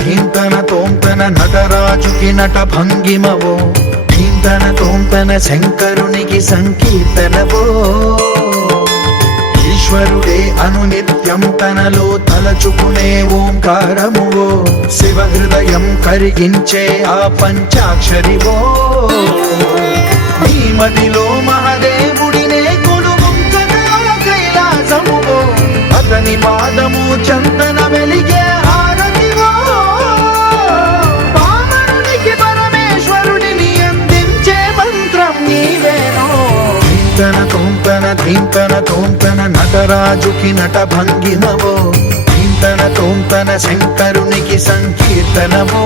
ధీంతన తోంతన నటరాజుకి నట భంగిమవో ధీంతన తోంతన శంకరునికి సంకీర్తనవో ఈశ్వరుడే అనునిత్యం తనలో తలచుకునే ఓంకారమువో శివ హృదయం కరిగించే ఆ పంచాక్షరివో నీ మదిలో మహాదేవుడినే కొలువుంచగా కైలాసమువో అతని పాదము చందన వెలిగే హారతివో పామరునికి పరమేశ్వరుడిని అందించే మంత్రం నీవేనో ధీంతన తోంతన నటరాజుకి నట భంగిమవో ధీంతన తోంతన శంకరునికి సంకీర్తనవో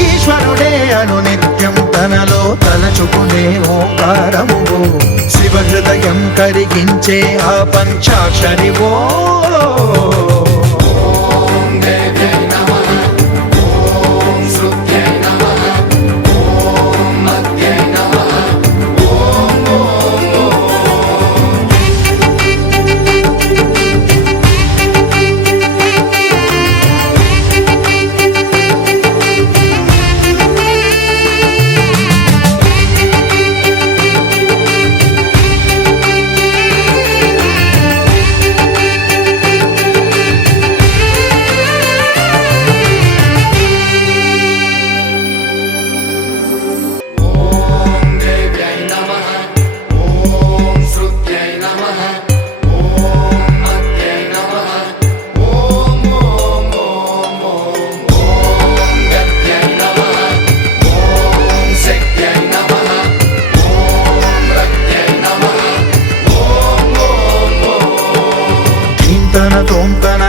ఈశ్వరుడే అనునిత్యం తనలో తలచుకునే ఓంకారమువో శివ హృదయం కరిగించే ఆ పంచాక్షరివో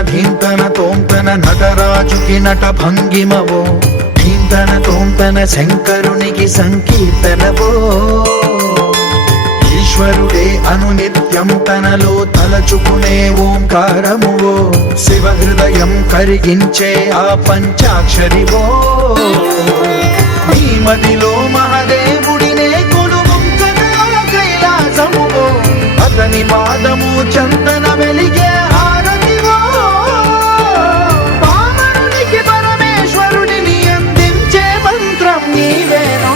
ధీంతన తోంతన నటరాజుకి నట భంగిమవో ధీంతన తోంతన శంకరునికి సంకీర్తనవో ఈశ్వరుడే అనునిత్యం తనలో తలచుకునే ఓంకారమువో శివ హృదయం కరిగించే ఆ పంచాక్షరివో నీ మదిలో మహాదేవుడినే కొలువుంచగా కైలాసమువో అతని పాదము చందన వెలిగే హారతివో పామరునికి పరమేశ్వరుడిని అందించే మంత్రం నీవేనో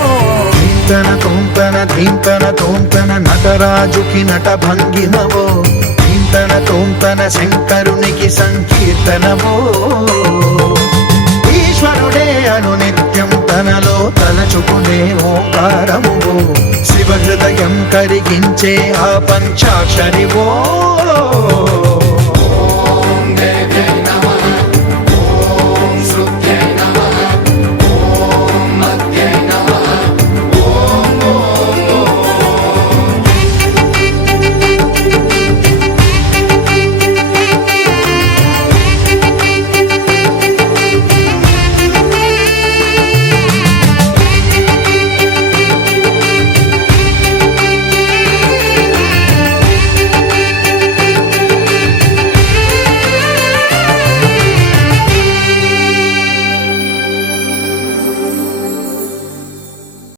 ధీంతన తోంతన నటరాజుకి నట భంగిమవో ధీంతన తోంతన శంకరునికి సంకీర్తనవో ఈశ్వరుడే అనునిత్యం తనలో తలచుకునే ఓంకారమువో శివ హృదయం కరిగించే ఆ పంచాక్షరివో